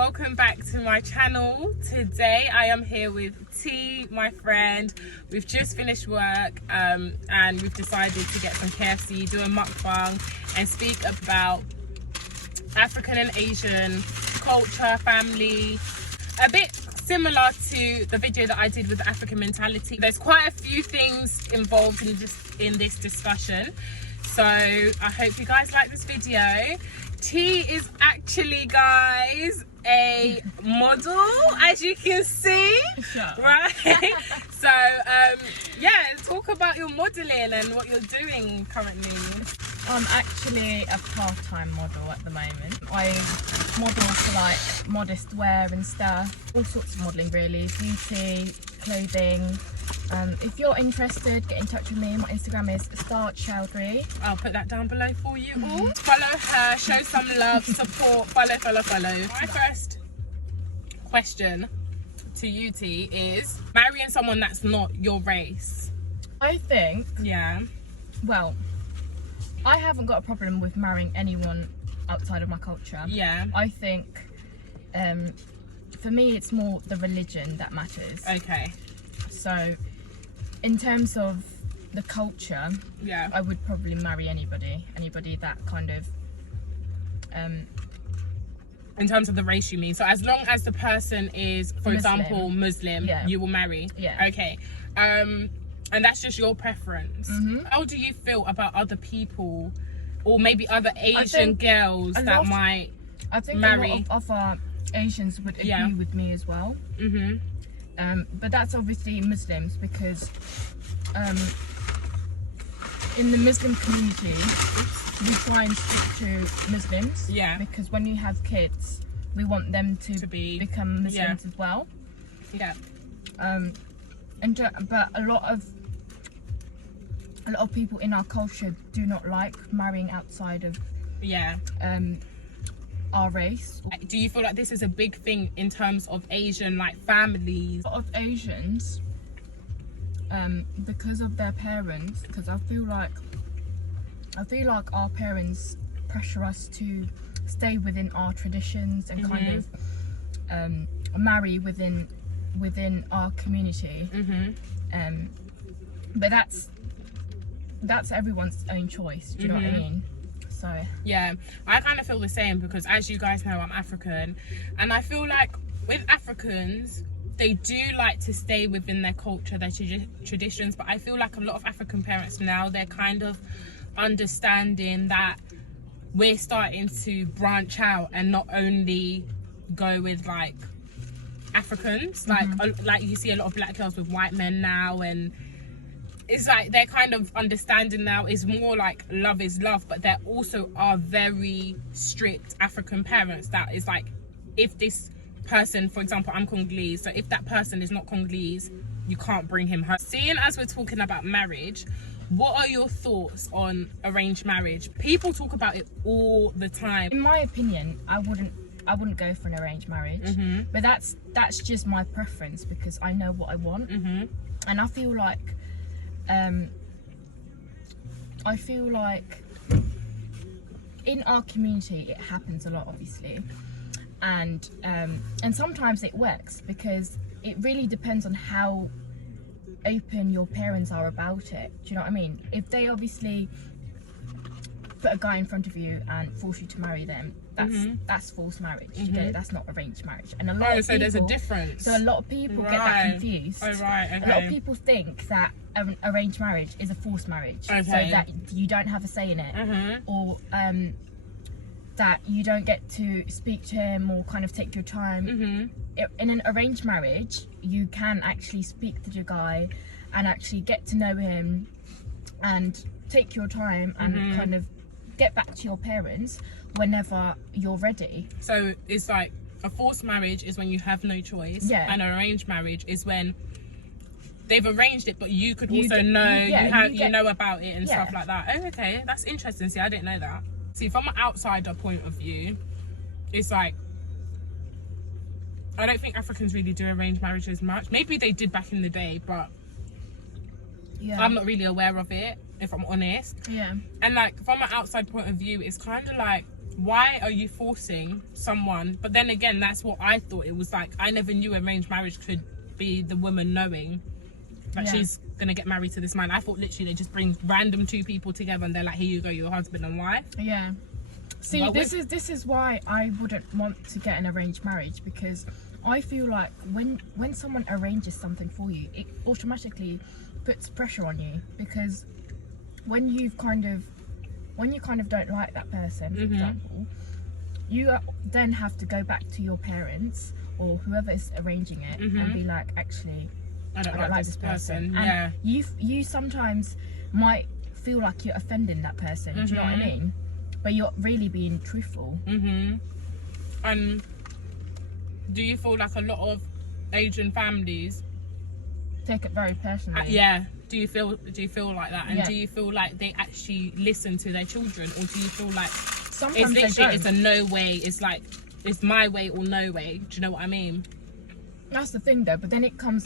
welcome back to my channel. Today I am here with T, my friend. We've just finished work and we've decided to get some KFC, do a mukbang and speak about African and Asian culture, family, a bit similar to the video that I did with African mentality. There's quite a few things involved in this discussion, so I hope you guys like this video. T is actually, guys, a model, as you can see, right? So yeah, talk about your modeling and what you're doing currently. I'm actually a part-time model at the moment. I model for like modest wear and stuff, all sorts of modelling really, beauty, clothing. If you're interested, get in touch with me. My Instagram is starchowdhury. I'll put that down below for you all. Follow her, show some love, support, follow. My first question to you, T, is marrying someone that's not your race. I think, Yeah. well, I haven't got a problem with marrying anyone outside of my culture. Yeah. I think, for me, it's more the religion that matters. Okay. So, in terms of the culture, Yeah. I would probably marry anybody that kind of, In terms of the race, you mean? So as long as the person is, for Muslim. example, Muslim, Yeah. you will marry? Yeah. Okay. And that's just your preference. How do you feel about other people, or maybe other Asian girls that might I think marry? a lot of other Asians would agree Yeah. with me as well. But that's obviously Muslims, because in the Muslim community we try and stick to Muslims. Yeah. Because when you have kids, we want them to become Muslims as well. Yeah. But a lot of people in our culture do not like marrying outside of our race. Do you feel like this is a big thing in terms of Asian like families? A lot of Asians, because of their parents, because I feel like our parents pressure us to stay within our traditions and kind of marry within our community. But that's everyone's own choice, do you know what I mean? So yeah, I kind of feel the same, because as you guys know, I'm African, and I feel like with Africans, they do like to stay within their culture, their traditions, but I feel like a lot of African parents now, they're kind of understanding that we're starting to branch out and not only go with like Africans, like you see a lot of black girls with white men now, and it's like they're kind of understanding now is more like love is love, but there also are very strict African parents that is like, if this person, for example, I'm Congolese, so if that person is not Congolese, you can't bring him home. Seeing as we're talking about marriage, what are your thoughts on arranged marriage? People talk about it all the time. in my opinion, I wouldn't go for an arranged marriage, but that's just my preference, because I know what I want. And I feel like in our community it happens a lot, obviously, and sometimes it works, because it really depends on how open your parents are about it. Do you know what I mean? If they obviously put a guy in front of you and force you to marry them, that's forced marriage. You get it? That's not arranged marriage. And a lot of people, there's a difference. So a lot of people get that confused. Oh right, okay. A lot of people think that arranged marriage is a forced marriage, so that you don't have a say in it, or that you don't get to speak to him or kind of take your time. In an arranged marriage, you can actually speak to the guy and actually get to know him and take your time and kind of get back to your parents whenever you're ready. So it's like a forced marriage is when you have no choice, and an arranged marriage is when they've arranged it, but you could also know you know about it and stuff like that. Oh, okay, that's interesting. See, I didn't know that. See, from an outsider point of view, it's like, I don't think Africans really do arranged marriages much. Maybe they did back in the day, but I'm not really aware of it, if I'm honest. And like from an outside point of view, it's kind of like why are you forcing someone? But then again, that's what I thought it was like. I never knew arranged marriage could be the woman knowing that she's gonna get married to this man. I thought literally they just bring random two people together and they're like, here you go, your husband and wife. Yeah. See, this is why I wouldn't want to get an arranged marriage, because I feel like when someone arranges something for you, it automatically puts pressure on you, because when you kind of don't like that person, for example, you then have to go back to your parents or whoever is arranging it and be like, actually, I don't like this person. And you sometimes might feel like you're offending that person. Do you know what I mean? But you're really being truthful. And do you feel like a lot of Asian families take it very personally? Do you feel like that? And do you feel like they actually listen to their children, or do you feel like sometimes it's a no way? It's like it's my way or no way. Do you know what I mean? That's the thing though. But then it kind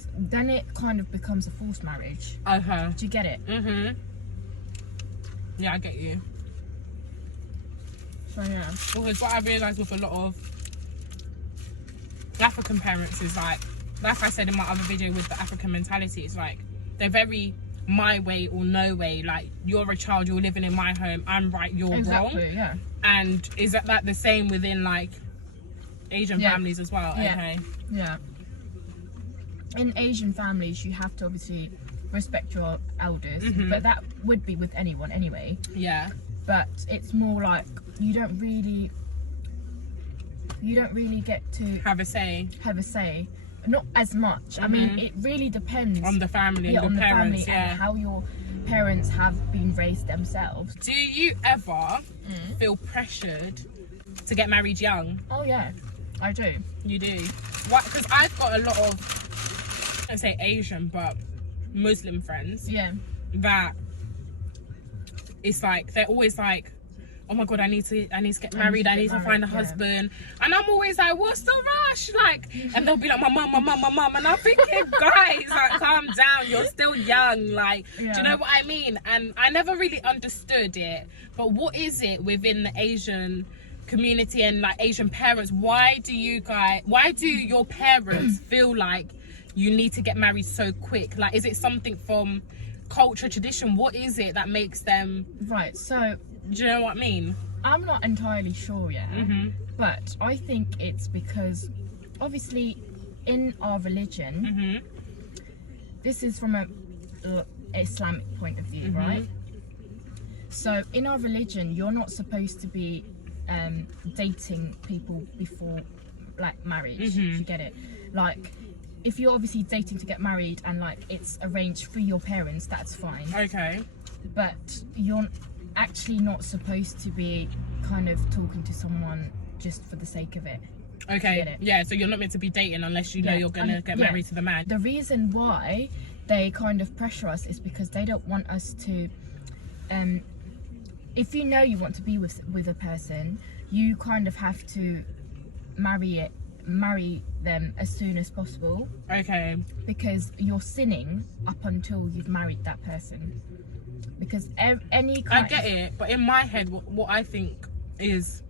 of becomes a forced marriage. Do you get it? Yeah, I get you. So yeah. Because what I realised with a lot of African parents is like I said in my other video with the African mentality, it's like they're very my way or no way. Like, you're a child, you're living in my home, I'm right, you're wrong. Yeah. And is that like the same within like Asian families as well? Okay. Yeah. In Asian families, you have to obviously respect your elders, but that would be with anyone anyway. Yeah. But it's more like you don't really get to have a say. Not as much. I mean, it really depends on the family and the parents, and how your parents have been raised themselves. Do you ever feel pressured to get married young? Oh yeah, I do. You do? What? Because I've got a lot of, I don't say Asian, but Muslim friends. Yeah. That it's like they're always like, oh my god, I need to get married, I need to find a husband. And I'm always like, what's the rush? Like, and they'll be like, my mum. And I'm thinking, guys, like, calm down, you're still young. Like, do you know what I mean? And I never really understood it. But what is it within the Asian community and like Asian parents? Why do your parents feel like you need to get married so quick? Like, is it something from culture, tradition? What is it that makes them... Right, so... Do you know what I mean? I'm not entirely sure yet, but I think it's because obviously in our religion, this is from a Islamic point of view, right? So in our religion, you're not supposed to be dating people before like marriage. You get it? Like, if you're obviously dating to get married and like it's arranged through your parents, that's fine. Okay. But you're actually not supposed to be kind of talking to someone just for the sake of it. Okay. Yeah, so you're not meant to be dating unless you know you're gonna get married to the man. The reason why they kind of pressure us is because they don't want us to if you know you want to be with a person, you kind of have to marry them as soon as possible. Okay. Because you're sinning up until you've married that person. Because any kind... I get it, but in my head, what I think is,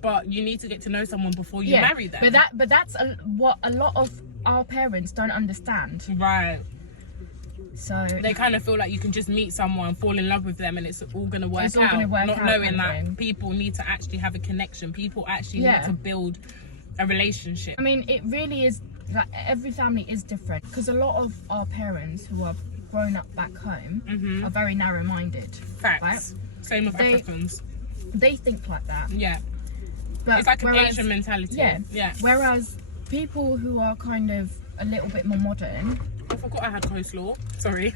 but you need to get to know someone before you marry them. But that's what a lot of our parents don't understand. Right. So they kind of feel like you can just meet someone, fall in love with them, and it's all going to work out. Not knowing that people need to actually have a connection. People actually need to build a relationship. I mean, it really is, like, every family is different, because a lot of our parents who are grown up back home are very narrow-minded. Facts. Right? Same with Africans. They think like that. Yeah. But it's like an Asian mentality. Yeah. Whereas people who are kind of a little bit more modern... I forgot I had coleslaw. Sorry.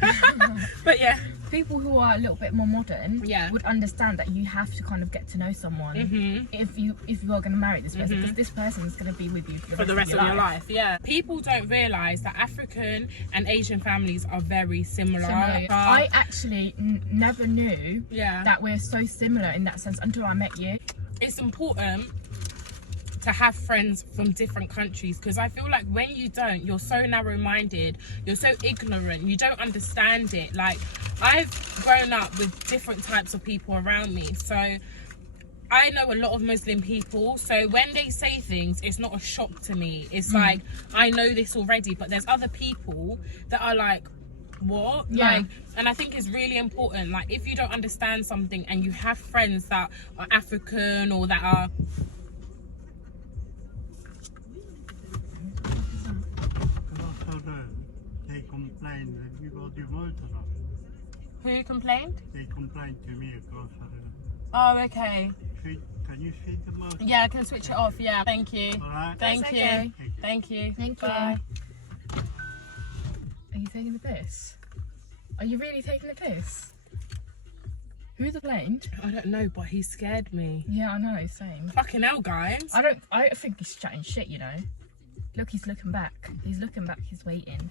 But yeah. People who are a little bit more modern would understand that you have to kind of get to know someone if you are going to marry this person, because this person is going to be with you for the rest of your life. Yeah. People don't realise that African and Asian families are very similar. I actually never knew that we're so similar in that sense until I met you. It's important to have friends from different countries, because I feel like when you don't, you're so narrow-minded, you're so ignorant, you don't understand it. Like, I've grown up with different types of people around me, so I know a lot of Muslim people, so when they say things, it's not a shock to me. It's like, I know this already, but there's other people that are like, what? Yeah. Like, and I think it's really important, like, if you don't understand something and you have friends that are African or that are... They complained that you got your motor off. Who complained? They complained to me across the road. Oh, okay. Can you feed the motor? Yeah, I can switch it off. Yeah, thank you. All right. Thank That's you. okay. Thank you. Thank you. Bye. Are you taking the piss? Are you really taking the piss? Who complained? I don't know, but he scared me. Yeah, I know, same. Fucking hell, guys. I think he's chatting shit, you know. Look, he's looking back. He's looking back, he's waiting.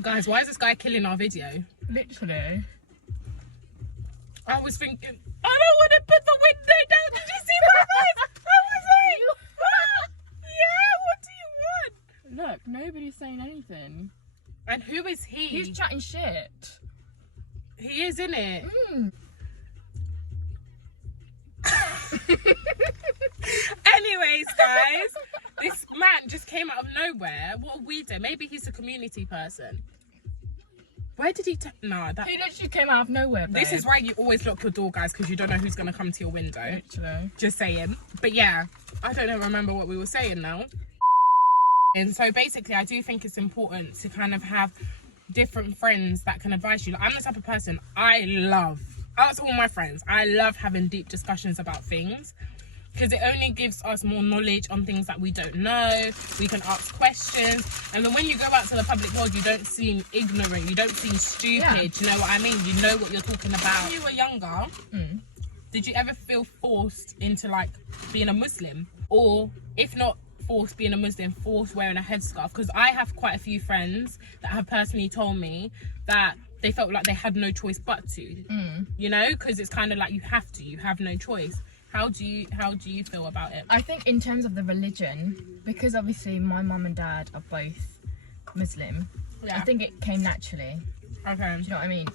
Guys, why is this guy killing our video? Literally. I was thinking, I don't want to put the window down. Did you see my face? How was it? Yeah, what do you want? Look, nobody's saying anything. And who is he? He's chatting shit. He is, in it. Anyways, guys, this man just came out of nowhere. What a weirdo. Maybe he's a community person. Where did he no, that... He literally came out of nowhere, babe. This is why you always lock your door, guys, because you don't know who's going to come to your window. Literally. Just saying. But yeah, I don't remember what we were saying now. And so basically, I do think it's important to kind of have different friends that can advise you. Like, I'm the type of person out of all my friends, I love having deep discussions about things, because it only gives us more knowledge on things that we don't know. We can ask questions, and then when you go out to the public world, you don't seem ignorant, you don't seem stupid. Yeah. You know what I mean? You know what you're talking about. When you were younger, did you ever feel forced into like being a Muslim? Or if not forced being a Muslim, forced wearing a headscarf? Because I have quite a few friends that have personally told me that they felt like they had no choice but to, you know, because it's kind of like you have no choice. How do you feel about it? I think in terms of the religion, because obviously my mum and dad are both Muslim, Yeah. I think it came naturally. Okay. Do you know what I mean?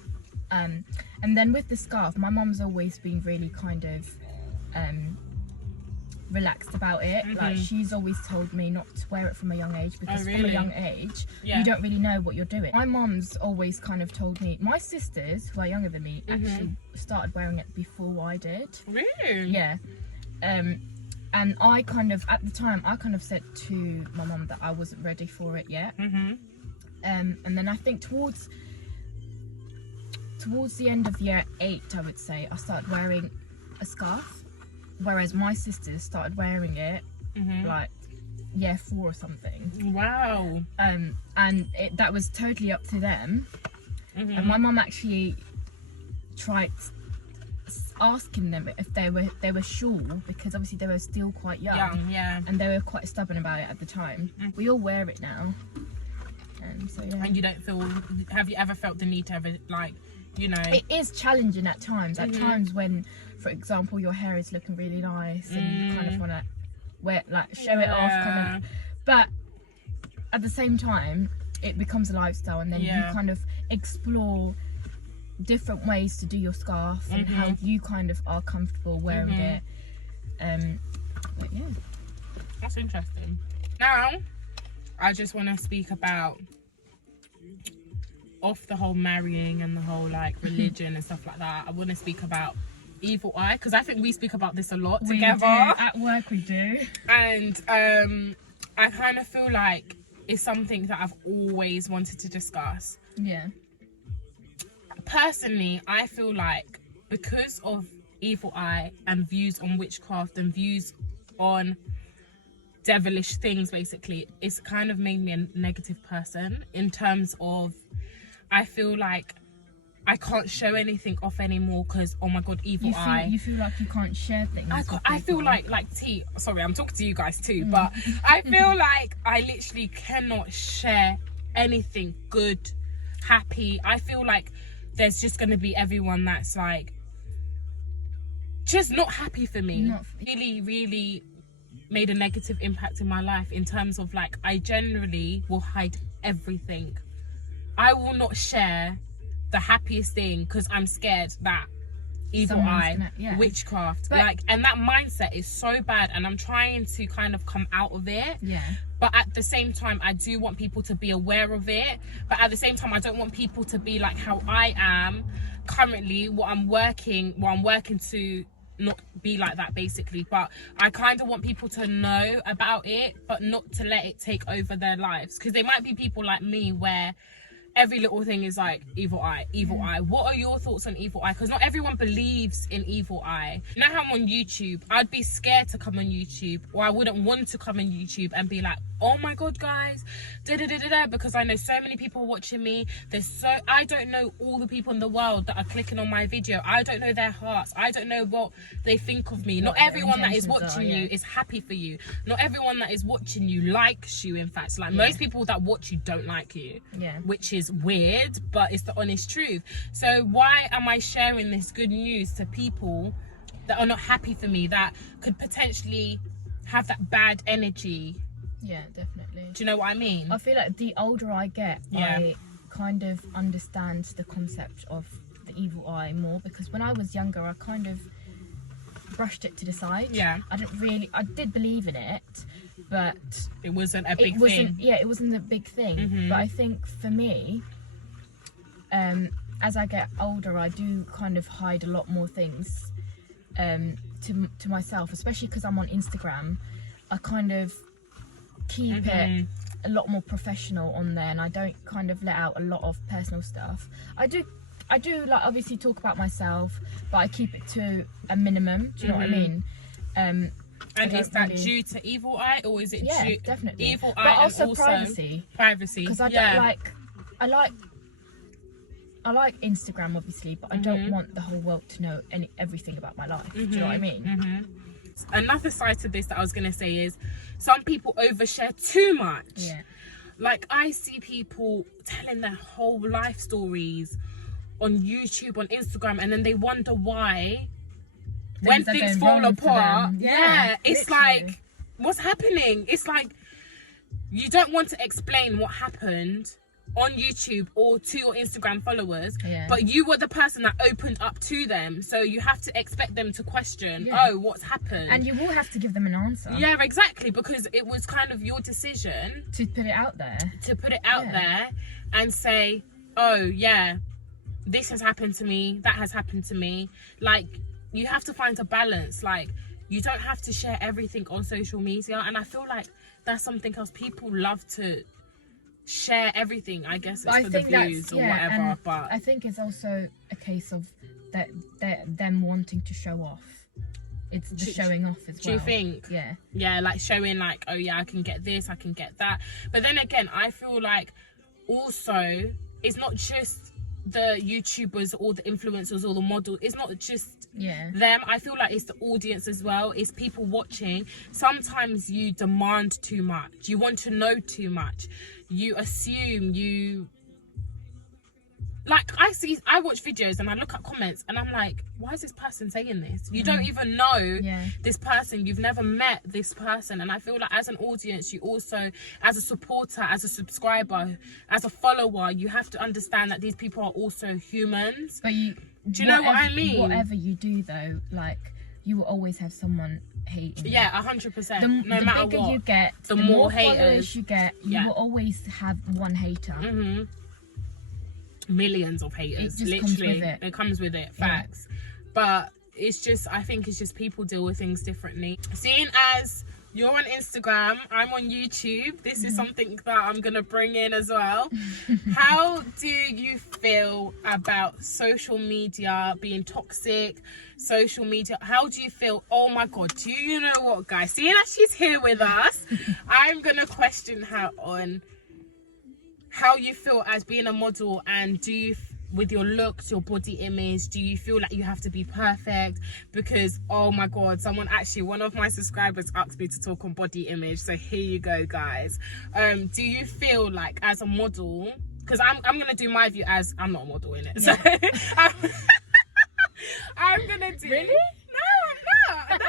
And then with the scarf, my mum's always been really kind of relaxed about it. Like, she's always told me not to wear it from a young age, because from a young age, you don't really know what you're doing. My mum's always kind of told me, my sisters, who are younger than me, actually started wearing it before I did. Really? Yeah. And I kind of, at the time, I kind of said to my mum that I wasn't ready for it yet. And then I think towards the end of year 8, I would say, I started wearing a scarf, whereas my sisters started wearing it like year 4 or something. Wow. And that was totally up to them. And my mum actually tried asking them if they were sure, because obviously they were still quite young, yeah. and they were quite stubborn about it at the time. We all wear it now, so yeah. And you don't feel, have you ever felt the need to ever, like, you know, it is challenging at times. At times when, for example, your hair is looking really nice and you kind of want to wear, like, show it off, kind of, but at the same time it becomes a lifestyle, and then you kind of explore different ways to do your scarf and how you kind of are comfortable wearing it. But yeah, that's interesting. Now I just want to speak about, off the whole marrying and the whole like religion and stuff like that, I want to speak about evil eye, because I think we speak about this a lot together. At work we do. And I kind of feel like it's something that I've always wanted to discuss. Yeah. Personally, I feel like because of evil eye and views on witchcraft and views on devilish things, basically, it's kind of made me a negative person, in terms of, I feel like I can't show anything off anymore because, oh my god, evil eye. You feel like you can't share things. I feel like T, sorry, I'm talking to you guys too, but I feel like I literally cannot share anything good, happy. I feel like there's just going to be everyone that's like just not happy for me. Really made a negative impact in my life, in terms of like, I generally will hide everything. I will not share the happiest thing because I'm scared that evil eye, witchcraft, but, like, and that mindset is so bad, and I'm trying to kind of come out of it. Yeah. But at the same time, I do want people to be aware of it. But at the same time, I don't want people to be like how I am currently. What I'm working to not be like that, basically. But I kind of want people to know about it, but not to let it take over their lives, because there might be people like me where every little thing is like evil eye, evil eye. What are your thoughts on evil eye? Because not everyone believes in evil eye. Now how I'm on YouTube, I'd be scared to come on YouTube, or I wouldn't want to come on YouTube and be like, oh my god guys, because I know so many people watching me. I don't know all the people in the world that are clicking on my video. I don't know their hearts. I don't know what they think of me. Not everyone that is watching you is happy for you. Not everyone that is watching you likes you. In fact, like most people that watch you don't like you, which is weird, but it's the honest truth. So why am I sharing this good news to people that are not happy for me, that could potentially have that bad energy? Yeah, definitely. Do you know what I mean? I feel like the older I get, I kind of understand the concept of the evil eye more, because when I was younger, I kind of brushed it to the side. Yeah. I did believe in it, but it wasn't a big thing. Yeah, it wasn't a big thing. But I think for me, as I get older, I do kind of hide a lot more things to myself, especially because I'm on Instagram. I kind of keep it a lot more professional on there, and I don't kind of let out a lot of personal stuff. I do like obviously talk about myself, but I keep it to a minimum. Do you know what I mean? And is that due to evil eye, or is it due definitely evil eye, but also, and also privacy? Because I don't I like Instagram obviously, but I don't want the whole world to know everything about my life. Do you know what I mean? Another side to this that I was going to say is some people overshare too much. Yeah. Like I see people telling their whole life stories on YouTube, on Instagram, and then they wonder why when things fall apart. It's like, what's happening? It's like you don't want to explain what happened on YouTube or to your Instagram followers, but you were the person that opened up to them, so you have to expect them to question, oh, what's happened, and you will have to give them an answer. Yeah, exactly, because it was kind of your decision to put it out there, there and say, oh yeah, this has happened to me, that has happened to me. Like, you have to find a balance. Like, you don't have to share everything on social media, and I feel like that's something else. People love to share everything. I guess it's for the views or whatever, but I think it's also a case of them wanting to show off. It's the showing off as well. Do you think? Yeah, like showing like, oh yeah, I can get this, I can get that. But then again, I feel like also it's not just the YouTubers or the influencers or the model. It's not just them. I feel like it's the audience as well. It's people watching. Sometimes you demand too much. You want to know too much. You assume, like I watch videos and I look at comments and I'm like, why is this person saying this? You don't even know this person. You've never met this person. And I feel like as an audience, you also, as a supporter, as a subscriber, as a follower, you have to understand that these people are also humans. But do you know what I mean? Whatever you do though, like, you will always have someone hating. Yeah, 100%. No matter bigger what, you get, the more haters you get, you will always have one hater. Millions of haters, literally. It comes with it. Facts. But it's just, I think it's just people deal with things differently. Seeing as you're on Instagram, I'm on YouTube, this is something that I'm gonna bring in as well. How do you feel about social media being toxic? Social media, how do you feel? Oh my god, do you know what, guys? Seeing as she's here with us, I'm gonna question her on how you feel as being a model, and do you, with your looks, your body image, do you feel like you have to be perfect? Because oh my god, one of my subscribers asked me to talk on body image, so here you go, guys. Do you feel like as a model, because I'm gonna do my view as I'm not a model in it, so I'm gonna do really? No, I'm not.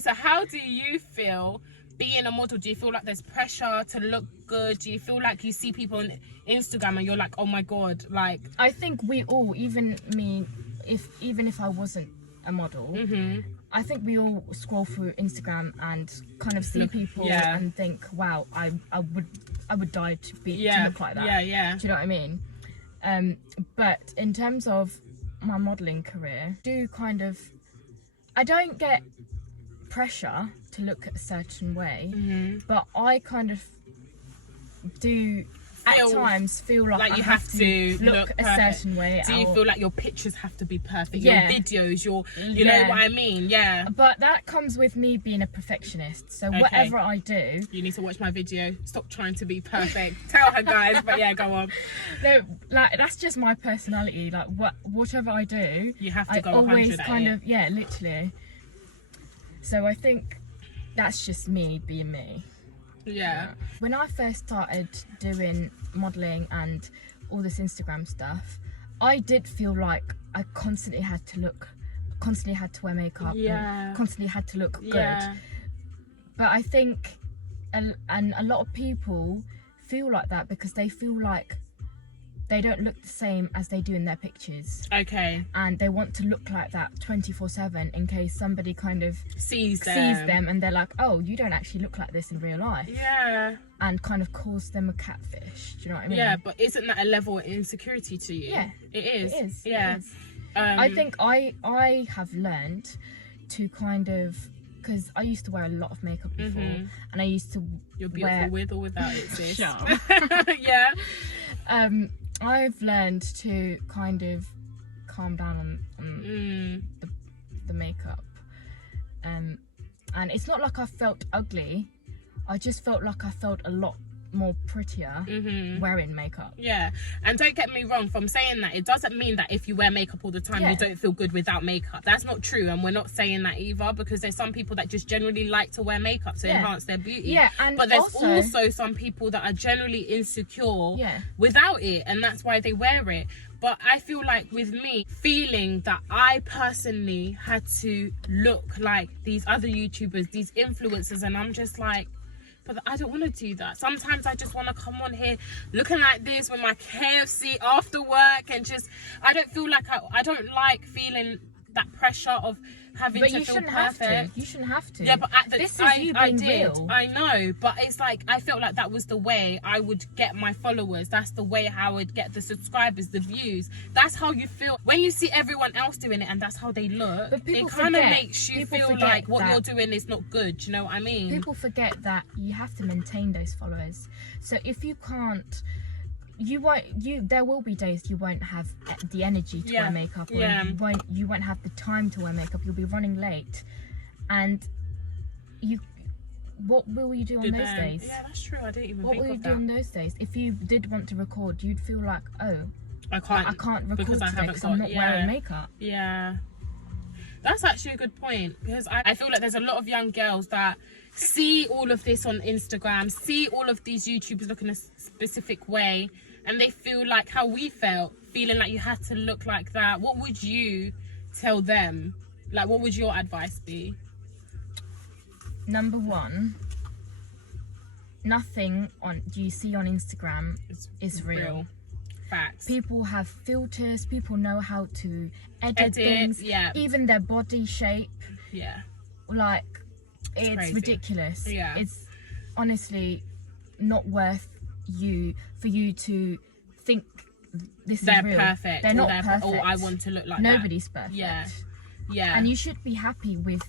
So how do you feel being a model? Do you feel like there's pressure to look good? Do you feel like you see people on Instagram and you're like, oh my god, like... I think we all, even me, even if I wasn't a model, I think we all scroll through Instagram and kind of see people and think, wow, I would die to look like that. Yeah, yeah. Do you know what I mean? But in terms of my modelling career, I don't get pressure to look a certain way, but I kind of do at times feel like I you have to look a certain way. Do you feel like your pictures have to be perfect? Yeah. Your videos, you know what I mean? Yeah. But that comes with me being a perfectionist. So whatever I do, you need to watch my video. Stop trying to be perfect. Tell her, guys. But yeah, go on. No, like that's just my personality. Like whatever I do, you have to go always 100 kind of literally. So I think that's just me being me. Yeah. When I first started doing modelling and all this Instagram stuff, I did feel like I constantly had to wear makeup, and constantly had to look good. But I think, and a lot of people feel like that because they feel like they don't look the same as they do in their pictures. Okay. And they want to look like that 24/7 in case somebody kind of sees them and they're like, oh, you don't actually look like this in real life. Yeah. And kind of calls them a catfish. Do you know what I mean? Yeah, but isn't that a level of insecurity to you? Yeah. It is. It is. Yeah. It is. I think I have learned to kind of, because I used to wear a lot of makeup before, and I used to You're beautiful with or without it, sis. Yeah. I've learned to kind of calm down on the makeup, and it's not like I felt ugly. I just felt like I felt a lot more prettier wearing makeup. Yeah, and don't get me wrong, from saying that, it doesn't mean that if you wear makeup all the time you don't feel good without makeup. That's not true, and we're not saying that either, because there's some people that just generally like to wear makeup to enhance their beauty. But there's also some people that are generally insecure without it, and that's why they wear it. But I feel like with me, feeling that I personally had to look like these other YouTubers, these influencers, and I'm just like, but I don't want to do that. Sometimes I just want to come on here looking like this with my KFC after work, and just, I don't feel like I don't like feeling that pressure of having to feel perfect. You shouldn't have to. Yeah, but at the this is you being real. I know, but it's like I felt like that was the way I would get my followers. That's the way how I would get the subscribers, the views. That's how you feel when you see everyone else doing it, and that's how they look. It kind of makes you feel like what you're doing is not good. You know what I mean? People forget that you have to maintain those followers. So if you can't, there will be days you won't have the energy to wear makeup, or you won't have the time to wear makeup. You'll be running late, and what will you do on those days? Yeah, that's true. I didn't even what think will of you that. do on those days? If you did want to record, you'd feel like, oh, I can't record because today because I'm not wearing makeup. Yeah, that's actually a good point, because I feel like there's a lot of young girls that see all of this on Instagram, see all of these YouTubers looking a specific way, and they feel like how we felt, feeling like you had to look like that. What would you tell them? Like, what would your advice be? Number one, nothing you see on Instagram is real. Facts. People have filters. People know how to edit things. Yeah. Even their body shape. Yeah. Like, it's ridiculous. Yeah. It's honestly not worth for you to think this is real. They're perfect. They're not perfect. Or I want to look like Nobody's perfect. Yeah. Yeah. And you should be happy with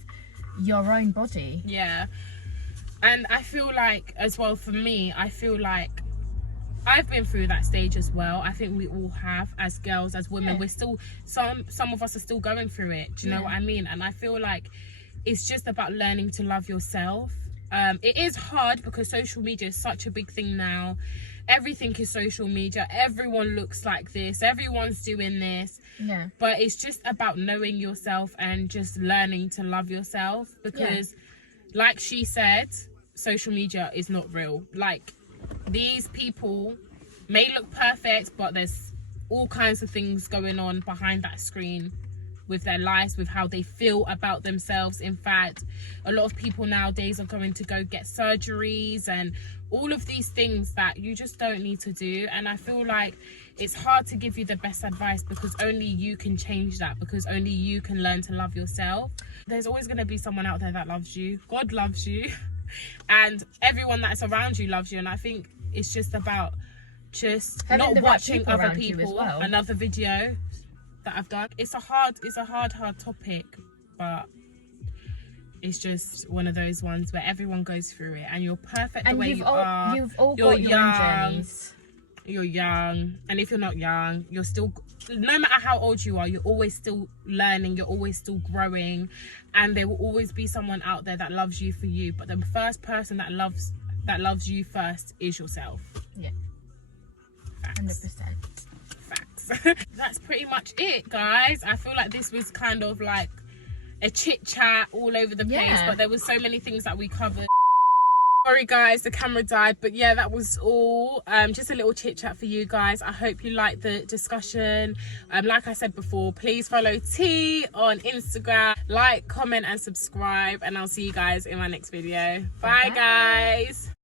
your own body. Yeah. And I feel like, as well, for me, I feel like I've been through that stage as well. I think we all have, as girls, as women. We're still, some of us are still going through it. Do you know what I mean? And I feel like it's just about learning to love yourself. It is hard because social media is such a big thing now. Everything is social media. Everyone looks like this. Everyone's doing this. Yeah. But it's just about knowing yourself and just learning to love yourself, because like she said, social media is not real. Like, these people may look perfect, but there's all kinds of things going on behind that screen with their lives, with how they feel about themselves. In fact, a lot of people nowadays are going to go get surgeries and all of these things that you just don't need to do. And I feel like it's hard to give you the best advice because only you can change that, because only you can learn to love yourself. There's always going to be someone out there that loves you. God loves you, and everyone that's around you loves you. And I think it's just about just having not watching right other people. as well. Another video that I've done. It's a hard topic, but it's just one of those ones where everyone goes through it, and you're perfect the way you are. You've all got your own journeys. You're young, and if you're not young, you're still, no matter how old you are, you're always still learning, you're always still growing, and there will always be someone out there that loves you for you. But the first person that loves you first is yourself. Yeah. Facts. 100%. Facts. That's pretty much it, guys. I feel like this was kind of like a chit chat all over the place, but there was so many things that we covered. Sorry guys, the camera died, but yeah, that was all. Just a little chit chat for you guys. I hope you liked the discussion. Like I said before, please follow T on Instagram, like, comment and subscribe, and I'll see you guys in my next video. Bye guys.